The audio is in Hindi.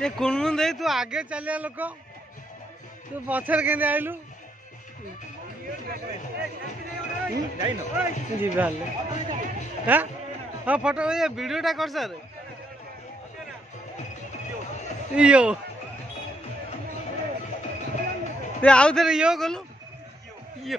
ये कुनमुन दे तू आगे चलिया लोक तू पछर के आइलु हाँ फोटो ये वीडियोटा कर सर यो ते आउ थे यो गलु यो